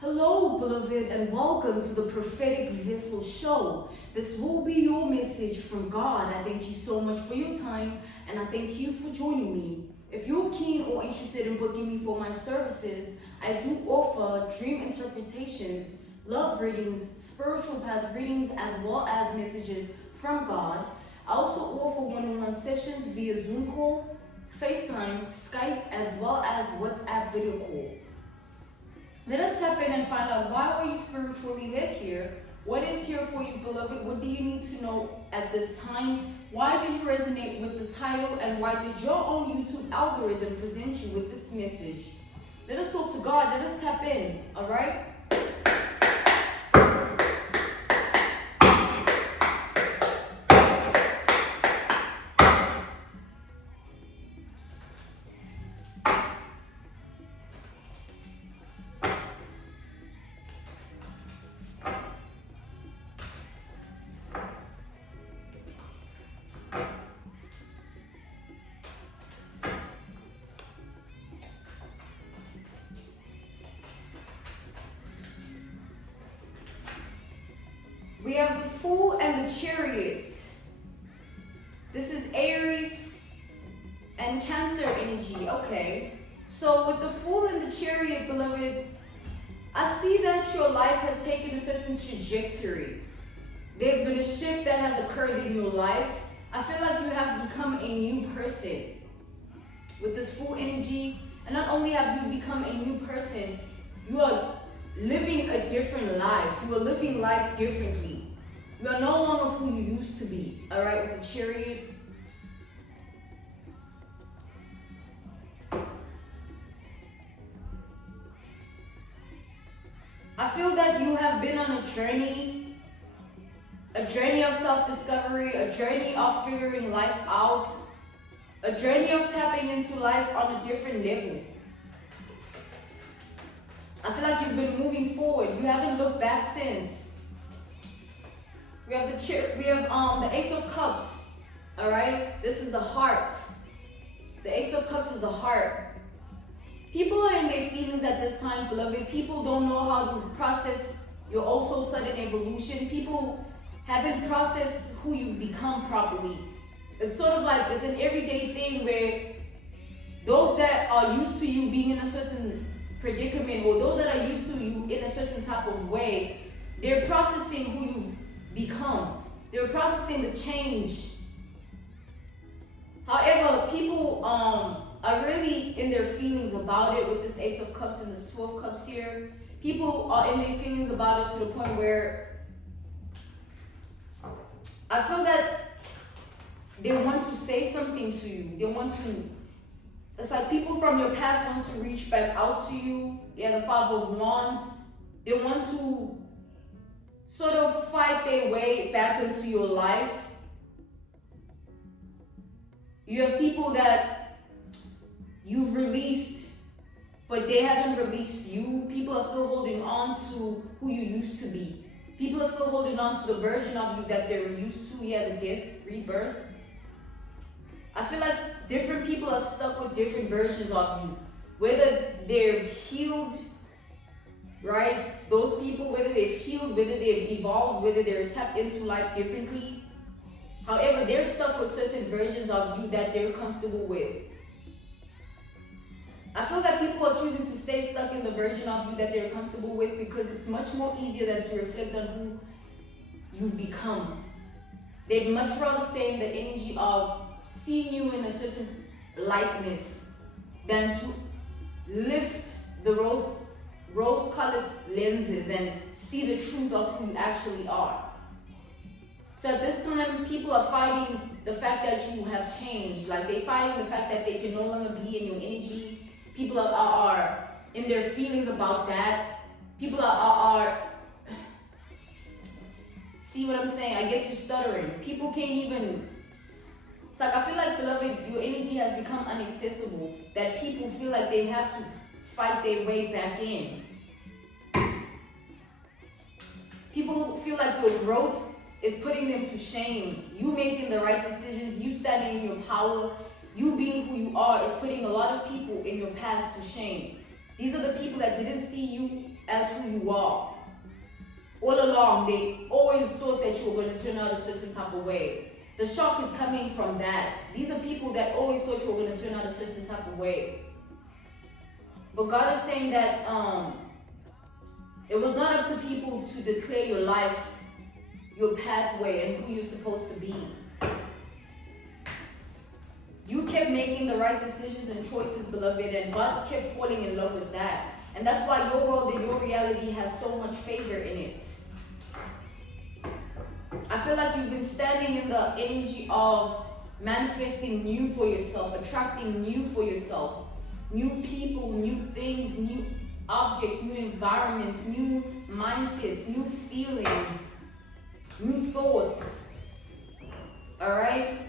Hello, beloved, and welcome to the Prophetic Vessel Show. This will be your message from God. I thank you so much for your time, and I thank you for joining me. If you're keen or interested in booking me for my services, I do offer dream interpretations, love readings, spiritual path readings, as well as messages from God. I also offer one-on-one sessions via Zoom call, FaceTime, Skype, as well as WhatsApp video call. Let us tap in and find out, why were you spiritually led here? What is here for you, beloved? What do you need to know at this time? Why did you resonate with the title, and why did your own YouTube algorithm present you with this message? Let us talk to God. Let us tap in, all right? We have the Fool and the Chariot. This is Aries and Cancer energy. Okay. So with the Fool and the Chariot, beloved, I see that your life has taken a certain trajectory. There's been a shift that has occurred in your life. I feel like you have become a new person with this Fool energy. And not only have you become a new person, you are living a different life. You are living life differently. You are no longer who you used to be. All right, with the Chariot. I feel that you have been on a journey of self-discovery, a journey of figuring life out, a journey of tapping into life on a different level. I feel like you've been moving forward. You haven't looked back since. We have the Ace of Cups. All right, this is the heart. The Ace of Cups is the heart. People are in their feelings at this time, beloved. People don't know how to process your also sudden evolution. People haven't processed who you've become properly. It's sort of like it's an everyday thing where those that are used to you being in a certain predicament, or those that are used to you in a certain type of way, they're processing who you've become. They're processing the change. However, people are really in their feelings about it with this Ace of Cups and the Two of Cups here. People are in their feelings about it to the point where I feel that they want to say something to you. It's like people from your past want to reach back out to you. Yeah, the Five of Wands. They want to sort of fight their way back into your life. You have people that you've released, but they haven't released you. People are still holding on to who you used to be. People are still holding on to the version of you that they were used to. Yeah, the death, rebirth. I feel like different people are stuck with different versions of you. Whether they've healed, right? Those people, whether they've healed, whether they've evolved, whether they're tapped into life differently. However, they're stuck with certain versions of you that they're comfortable with. I feel that people are choosing to stay stuck in the version of you that they're comfortable with because it's much more easier than to reflect on who you've become. They'd much rather stay in the energy of seeing you in a certain likeness than to lift the rose-colored lenses and see the truth of who you actually are. So at this time, people are fighting the fact that you have changed. Like, they're fighting the fact that they can no longer be in your energy. People are in their feelings about that. People are see what I'm saying? I get you stuttering. People can't even, it's like, I feel like, beloved, your energy has become inaccessible, that people feel like they have to fight their way back in. People feel like your growth is putting them to shame. You making the right decisions, you standing in your power, you being who you are is putting a lot of people in your past to shame. These are the people that didn't see you as who you are. All along, they always thought that you were going to turn out a certain type of way. The shock is coming from that. These are people that always thought you were going to turn out a certain type of way. But God is saying that it was not up to people to declare your life, your pathway, and who you're supposed to be. You kept making the right decisions and choices, beloved, and God kept falling in love with that. And that's why your world and your reality has so much favor in it. I feel like you've been standing in the energy of manifesting new for yourself, attracting new for yourself. New people, new things, new objects, new environments, new mindsets, new feelings, new thoughts. Alright?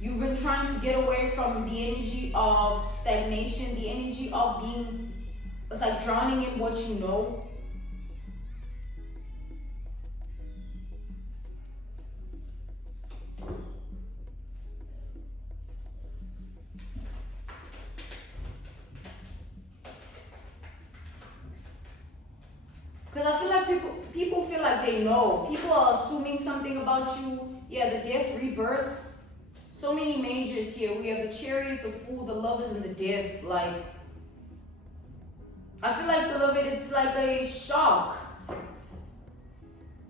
You've been trying to get away from the energy of stagnation, the energy of being, it's like drowning in what you know. Because I feel like people feel like they know. People are assuming something about you. Yeah, the death, rebirth. So many majors here. We have the Chariot, the Fool, the Lovers, and the Death. Like, I feel like, beloved, it's like a shock.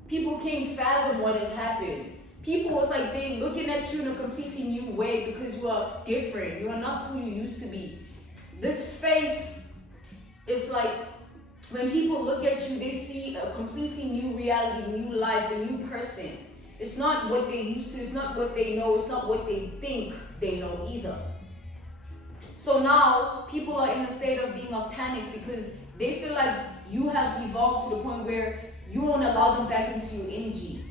People can't fathom what has happened. People, it's like they're looking at you in a completely new way because you are different. You are not who you used to be. This face is like, when people look at you, they see a completely new reality, new life, a new person. It's not what they used to, it's not what they know, it's not what they think they know either. So now, people are in a state of being of panic because they feel like you have evolved to the point where you won't allow them back into your energy.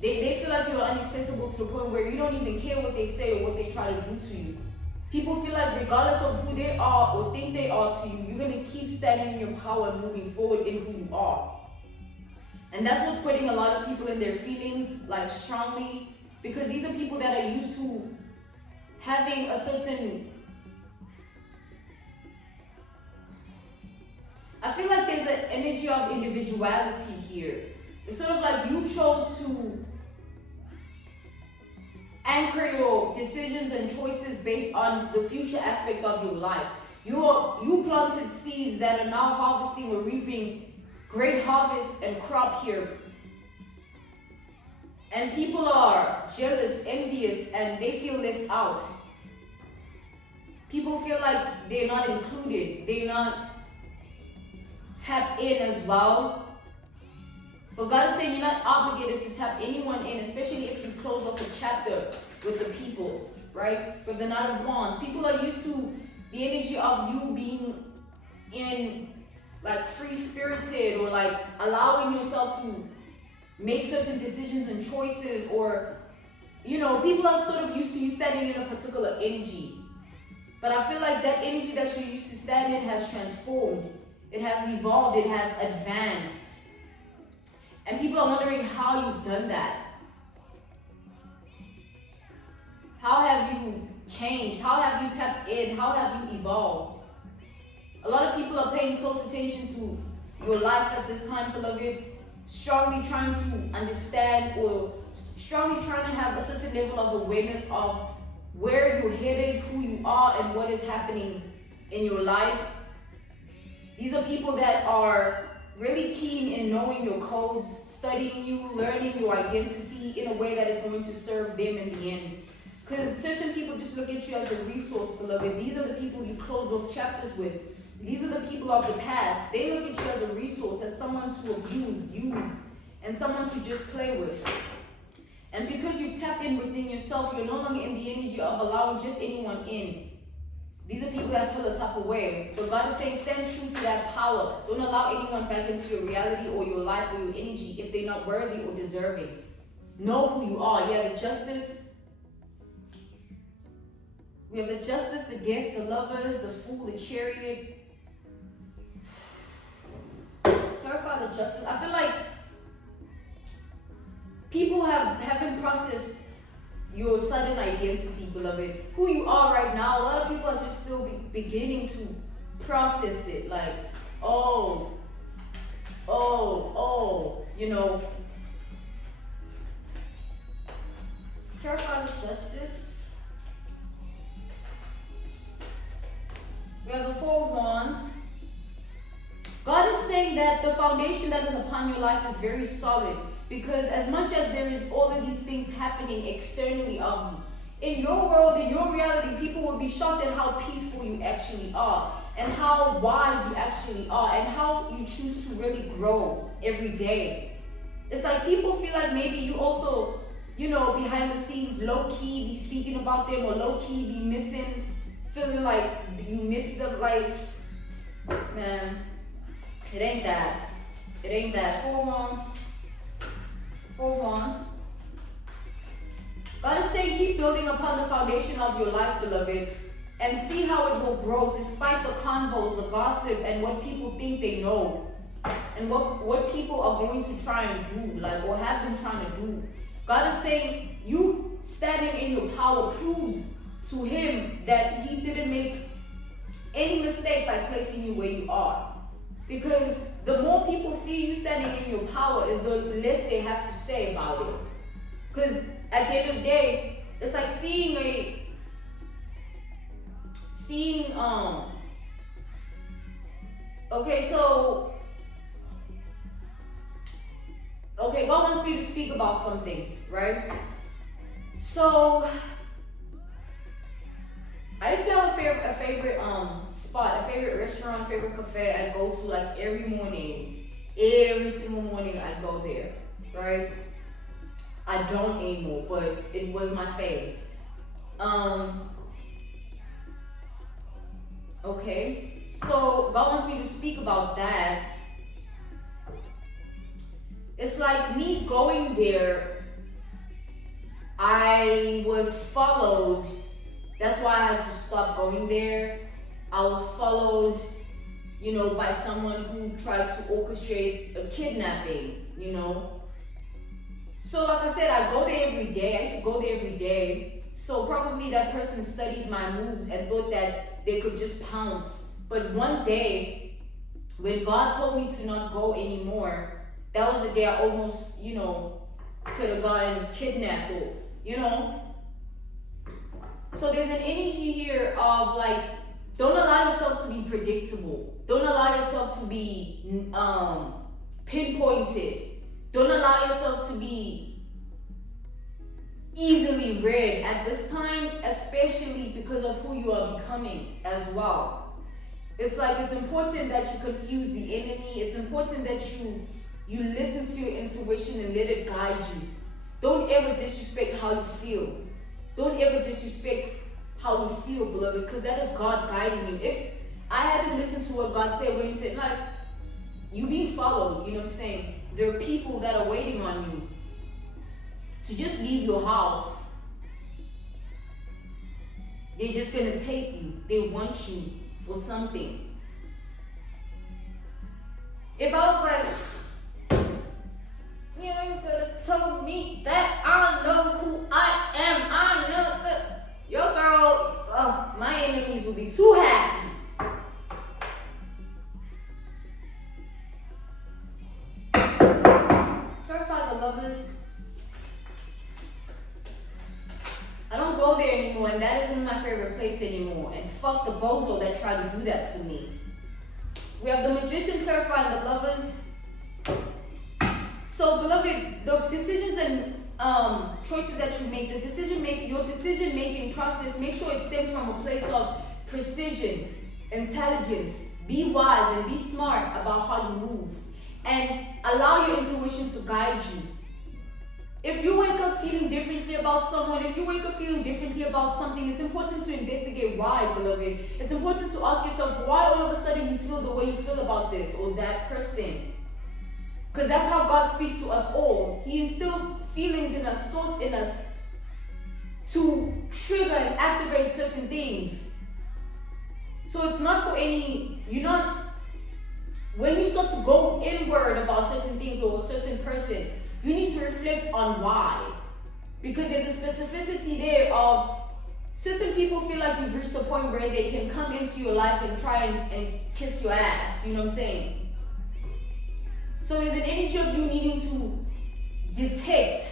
They feel like you're inaccessible to the point where you don't even care what they say or what they try to do to you. People feel like regardless of who they are or think they are to you, you're going to keep standing in your power and moving forward in who you are. And that's what's putting a lot of people in their feelings, like, strongly, because these are people that are used to having a certain... I feel like there's an energy of individuality here. It's sort of like you chose to anchor your decisions and choices based on the future aspect of your life. You planted seeds that are now harvesting or reaping great harvest and crop here. And people are jealous, envious, and they feel left out. People feel like they're not included. They're not tapped in as well. But God is saying you're not obligated to tap anyone in, especially if you've closed off a chapter with the people, right? With the Knight of Wands. People are used to the energy of you being in, like, free-spirited, or like allowing yourself to make certain decisions and choices, or, you know, people are sort of used to you standing in a particular energy. But I feel like that energy that you used to stand in has transformed. It has evolved. It has advanced. And people are wondering how you've done that. How have you changed? How have you tapped in? How have you evolved? A lot of people are paying close attention to your life at this time, beloved, strongly trying to understand, or strongly trying to have a certain level of awareness of where you're headed, who you are, and what is happening in your life. These are people that are really keen in knowing your codes, studying you, learning your identity in a way that is going to serve them in the end. Because certain people just look at you as a resource, beloved. These are the people you've closed off chapters with. These are the people of the past. They look at you as a resource, as someone to abuse, use, and someone to just play with. And because you've tapped in within yourself, you're no longer in the energy of allowing just anyone in. These are people that feel a type of way. But God is saying, stand true to that power. Don't allow anyone back into your reality or your life or your energy if they're not worthy or deserving. Know who you are. You have the Justice. We have the Justice, the Death, the Lovers, the Fool, the Chariot. Clarify the Justice. I feel like people haven't processed your sudden identity, beloved. Who you are right now, a lot of people are just still beginning to process it. Like, oh, you know, clarify the justice. We have the Four of Wands. God is saying that the foundation that is upon your life is very solid, because as much as there is all of these things happening externally of you, in your world, in your reality, people will be shocked at how peaceful you actually are, and how wise you actually are, and how you choose to really grow every day. It's like people feel like maybe you also, you know, behind the scenes, low-key be speaking about them, or low-key be missing, feeling like you miss them. Like, man, it ain't that. It ain't that. Four Wands. Four Wands. God is saying, keep building upon the foundation of your life, beloved, and see how it will grow despite the convos, the gossip, and what people think they know, and what people are going to try and do, like, or have been trying to do. God is saying, you standing in your power proves to him that he didn't make any mistake by placing you where you are. Because the more people see you standing in your power, is the less they have to say about it. Because at the end of the day, it's like God wants me to speak about something, right? So I used to have a favorite spot, a favorite restaurant, favorite cafe I go to like every morning. Every single morning I go there, right? I don't anymore, but it was my fave. Okay, so God wants me to speak about that. It's like me going there, I was followed. That's why I had to stop going there. I was followed, you know, by someone who tried to orchestrate a kidnapping, you know. So like I said, I go there every day. I used to go there every day. So probably that person studied my moves and thought that they could just pounce. But one day, when God told me to not go anymore, that was the day I almost, you know, could have gotten kidnapped, or, you know. So there's an energy here of like, don't allow yourself to be predictable. Don't allow yourself to be pinpointed. Don't allow yourself to be easily read at this time, especially because of who you are becoming as well. It's like, it's important that you confuse the enemy. It's important that you listen to your intuition and let it guide you. Don't ever disrespect how you feel. Don't ever disrespect how you feel, beloved, because that is God guiding you. If I hadn't listened to what God said when he said, like, you being followed, you know what I'm saying? There are people that are waiting on you to just leave your house. They're just going to take you. They want you for something. If I was like, you ain't gonna tell me that I know who I am, I know that your girl, my enemies will be too happy. Terrify the Lovers. I don't go there anymore, and that isn't my favorite place anymore. And fuck the bozo that tried to do that to me. We have the Magician terrifying the Lovers. So, beloved, the decisions and choices that you make, your decision-making process, make sure it stems from a place of precision, intelligence. Be wise and be smart about how you move, and allow your intuition to guide you. If you wake up feeling differently about someone, if you wake up feeling differently about something, it's important to investigate why, beloved. It's important to ask yourself why all of a sudden you feel the way you feel about this or that person. Because that's how God speaks to us all. He instills feelings in us, thoughts in us, to trigger and activate certain things. So it's not for any, when you start to go inward about certain things or a certain person, you need to reflect on why. Because there's a specificity there of certain people feel like you've reached a point where they can come into your life and try and kiss your ass. You know what I'm saying? So So there's an energy of you needing to detect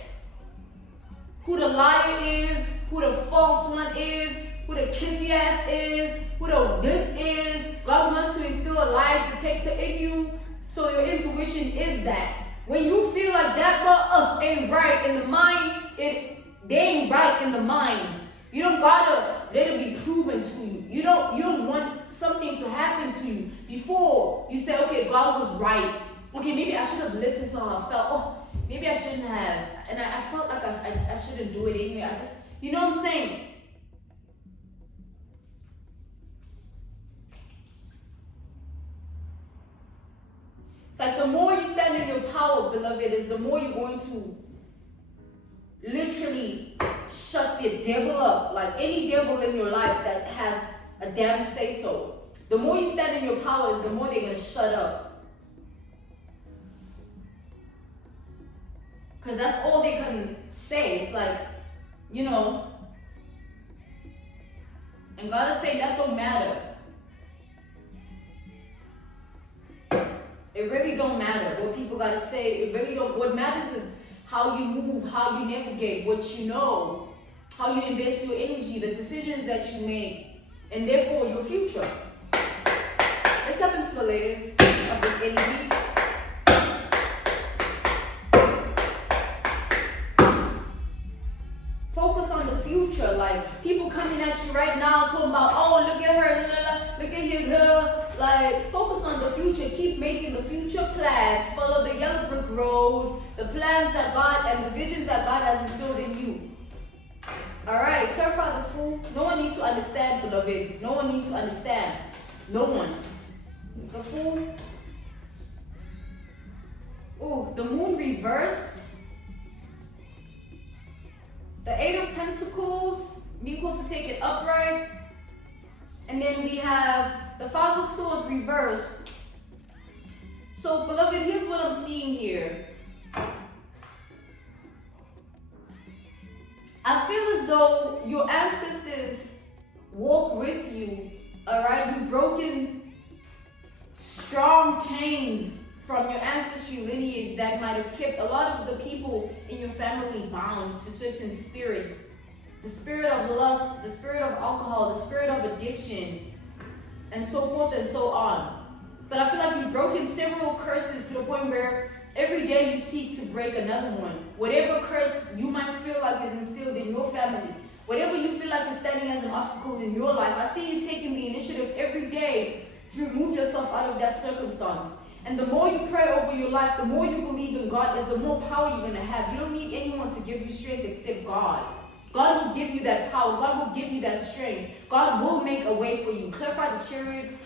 who the liar is, who the false one is, who the kissy ass is, who the this is. God wants to instill a lie detector in you, so your intuition is that. When you feel like that ain't right in the mind, they ain't right in the mind. You don't gotta let it be proven to you. You don't want something to happen to you before you say, okay, God was right. Okay, maybe I should have listened to how I felt. Oh, maybe I shouldn't have. And I felt like I shouldn't do it anyway. You know what I'm saying? It's like the more you stand in your power, beloved, is the more you're going to literally shut the devil up. Like any devil in your life that has a damn say so. The more you stand in your power, is the more they're going to shut up. Because that's all they can say. It's like, you know. And God is saying that don't matter. It really don't matter what people got to say. It really don't. What matters is how you move, how you navigate, what you know, how you invest your energy, the decisions that you make, and therefore your future. Let's step into the layers of this energy. Focus on the future. Like people coming at you right now talking about, oh, look at her, look at his hair. Like, focus on the future. Keep making the future plans. Follow the yellow brick road, the plans that God and the visions that God has instilled in you. Alright, clarify the Fool. No one needs to understand, beloved. No one needs to understand. No one. The Fool. Oh, the Moon reversed. The Eight of Pentacles, being called to take it upright. And then we have the Five of Swords reversed. So, beloved, here's what I'm seeing here. I feel as though your ancestors walk with you, alright? You've broken strong chains from your ancestry lineage that might have kept a lot of the people in your family bound to certain spirits. The spirit of lust, the spirit of alcohol, the spirit of addiction, and so forth and so on. But I feel like you've broken several curses to the point where every day you seek to break another one. Whatever curse you might feel like is instilled in your family, whatever you feel like is standing as an obstacle in your life, I see you taking the initiative every day to remove yourself out of that circumstance. And the more you pray over your life, the more you believe in God, is the more power you're going to have. You don't need anyone to give you strength except God. God will give you that power. God will give you that strength. God will make a way for you. Clarify the Chariot.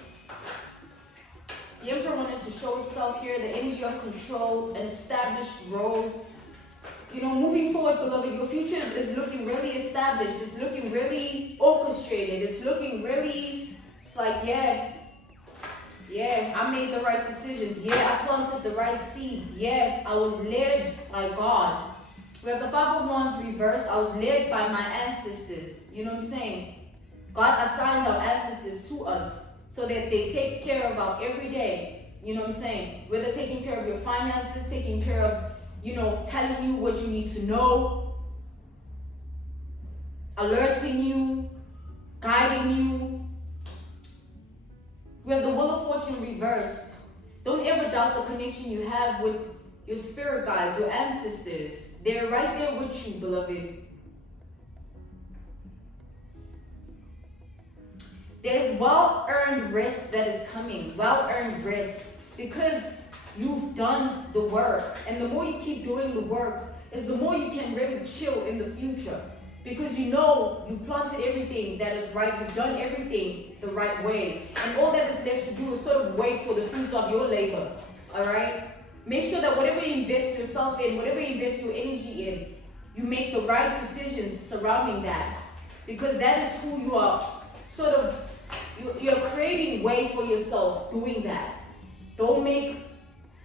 The Emperor wanted to show itself here, the energy of control, an established role. You know, moving forward, beloved, your future is looking really established. It's looking really orchestrated. It's looking really, it's like, yeah, I made the right decisions. Yeah, I planted the right seeds. Yeah, I was led by God. We have the Five of Wands reversed. I was led by my ancestors. You know what I'm saying? God assigns our ancestors to us so that they take care of our everyday. You know what I'm saying? Whether taking care of your finances, taking care of, you know, telling you what you need to know, alerting you, guiding you. We have the Wheel of Fortune reversed. Don't ever doubt the connection you have with your spirit guides, your ancestors. They're right there with you, beloved. There's well-earned rest that is coming. Well-earned rest. Because you've done the work. And the more you keep doing the work, is the more you can really chill in the future. Because you know you've planted everything that is right. You've done everything the right way. And all that is left to do is sort of wait for the fruits of your labor. Alright? Make sure that whatever you invest yourself in, whatever you invest your energy in, you make the right decisions surrounding that. Because that is who you are. Sort of, you're creating way for yourself doing that. Don't make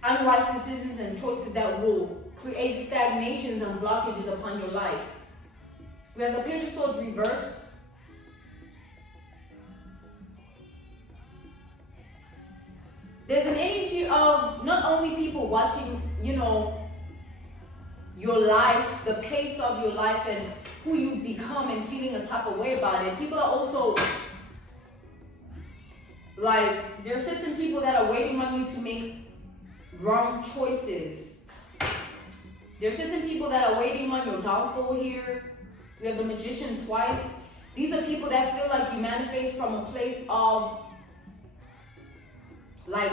unwise decisions and choices that will create stagnations and blockages upon your life. We have the Page of Swords reversed. There's an energy energy of not only people watching, you know, your life, the pace of your life and who you've become and feeling a type of way about it. People are also, like, there are certain people that are waiting on you to make wrong choices. There are certain people that are waiting on your downfall here. We have the Magician twice. These are people that feel like you manifest from a place of, like,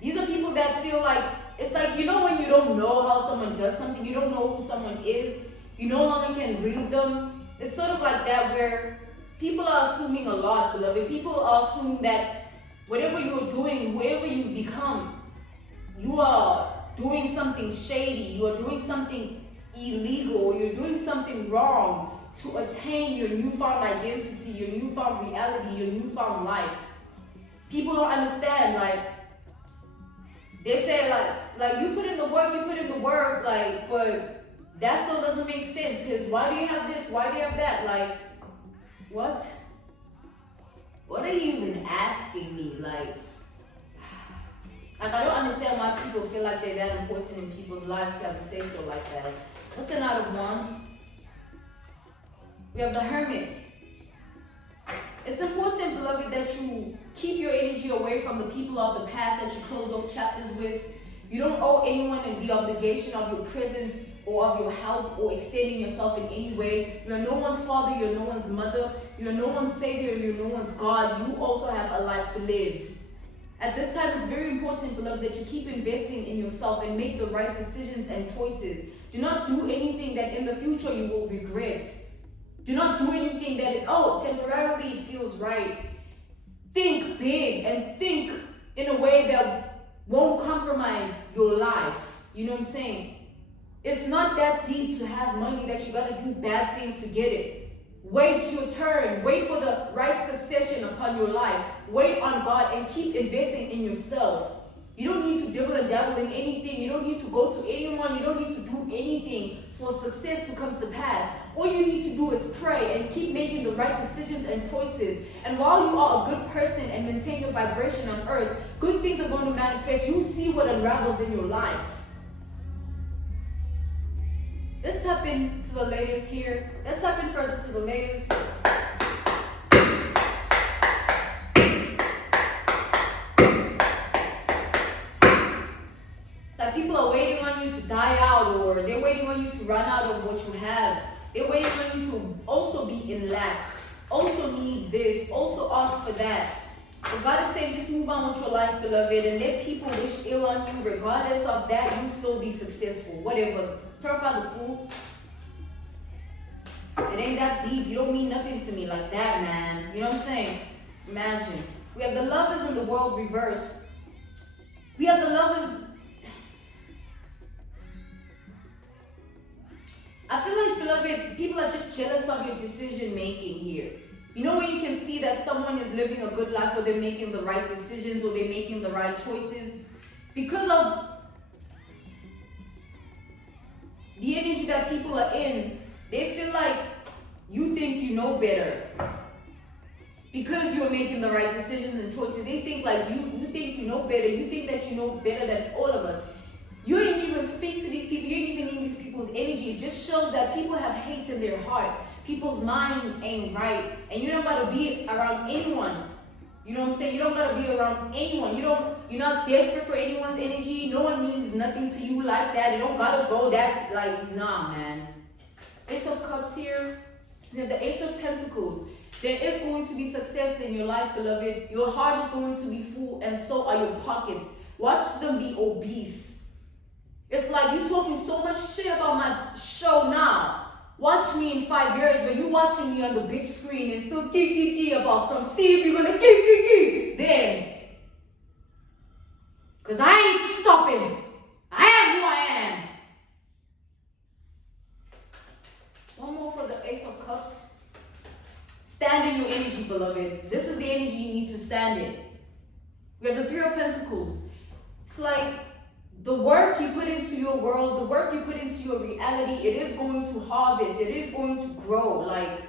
these are people that feel like, it's like, you know, when you don't know how someone does something, you don't know who someone is, you no longer can read them. It's sort of like that, where people are assuming a lot, beloved. People are assuming that whatever you're doing, wherever you've become, you are doing something shady, you are doing something illegal, or you're doing something wrong to attain your newfound identity, your newfound reality, your newfound life. People don't understand, like, they say like you put in the work, like, but that still doesn't make sense, because why do you have this, why do you have that? Like, what are you even asking me? Like I don't understand why people feel like they're that important in people's lives to have a say so like that. What's the Knight of Wands? We have the Hermit. It's important, beloved, that you keep your energy away from the people of the past that you closed off chapters with. You don't owe anyone the obligation of your presence or of your help or extending yourself in any way. You're no one's father, you're no one's mother, you're no one's savior, you're no one's God. You also have a life to live. At this time, it's very important, beloved, that you keep investing in yourself and make the right decisions and choices. Do not do anything that in the future you will regret. Do not do anything that temporarily feels right. Think big and think in a way that won't compromise your life. You know what I'm saying? It's not that deep to have money that you gotta do bad things to get it. Wait your turn. Wait for the right succession upon your life. Wait on God and keep investing in yourself. You don't need to dibble and dabble in anything. You don't need to go to anyone. You don't need to do anything for success to come to pass. All you need to do is pray and keep making the right decisions and choices. And while you are a good person and maintain your vibration on earth, good things are going to manifest. You'll see what unravels in your life. Let's tap into the layers here. Let's tap in further to the layers. People are waiting on you to die out, or they're waiting on you to run out of what you have. They're waiting on you to also be in lack, also need this, also ask for that. But God is saying, just move on with your life, beloved, and let people wish ill on you. Regardless of that, you still be successful. Whatever. Purify the fool. It ain't that deep. You don't mean nothing to me like that, man. You know what I'm saying? Imagine. We have the Lovers in the world reversed. We have the Lovers. I feel like, beloved, people are just jealous of your decision making here. You know, when you can see that someone is living a good life, or they're making the right decisions, or they're making the right choices, because of the energy that people are in, they feel like you think you know better. Because you're making the right decisions and choices, they think like you think you know better. You think that you know better than all of us. You ain't even speak to these people. You ain't even in these people's energy. It just shows that people have hate in their heart. People's mind ain't right. And you don't gotta be around anyone. You know what I'm saying? You don't gotta be around anyone. You're not desperate for anyone's energy. No one means nothing to you like that. You don't gotta go that, like, nah, man. Ace of Cups here. We have the Ace of Pentacles. There is going to be success in your life, beloved. Your heart is going to be full, and so are your pockets. Watch them be obese. It's like you talking so much shit about my show now. Watch me in 5 years when you watching me on the big screen and still kiki about some. See if you're gonna kiki then. Cause I ain't stopping. I am who I am. One more for the Ace of Cups. Stand in your energy, beloved. This is the energy you need to stand in. We have the Three of Pentacles. It's like the work you put into your world, the work you put into your reality, it is going to harvest. It is going to grow. Like,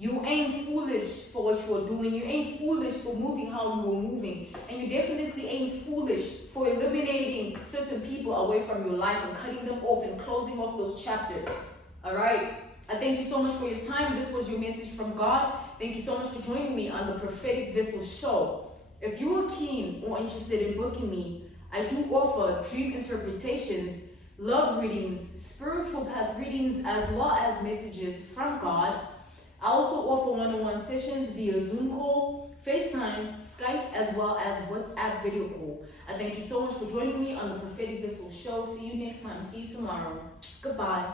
You ain't foolish for what you are doing. You ain't foolish for moving how you are moving. And you definitely ain't foolish for eliminating certain people away from your life and cutting them off and closing off those chapters. Alright? I thank you so much for your time. This was your message from God. Thank you so much for joining me on the Prophetic Vessel Show. If you are keen or interested in booking me, I do offer dream interpretations, love readings, spiritual path readings, as well as messages from God. I also offer one-on-one sessions via Zoom call, FaceTime, Skype, as well as WhatsApp video call. I thank you so much for joining me on the Prophetic Vessel Show. See you next time. See you tomorrow. Goodbye.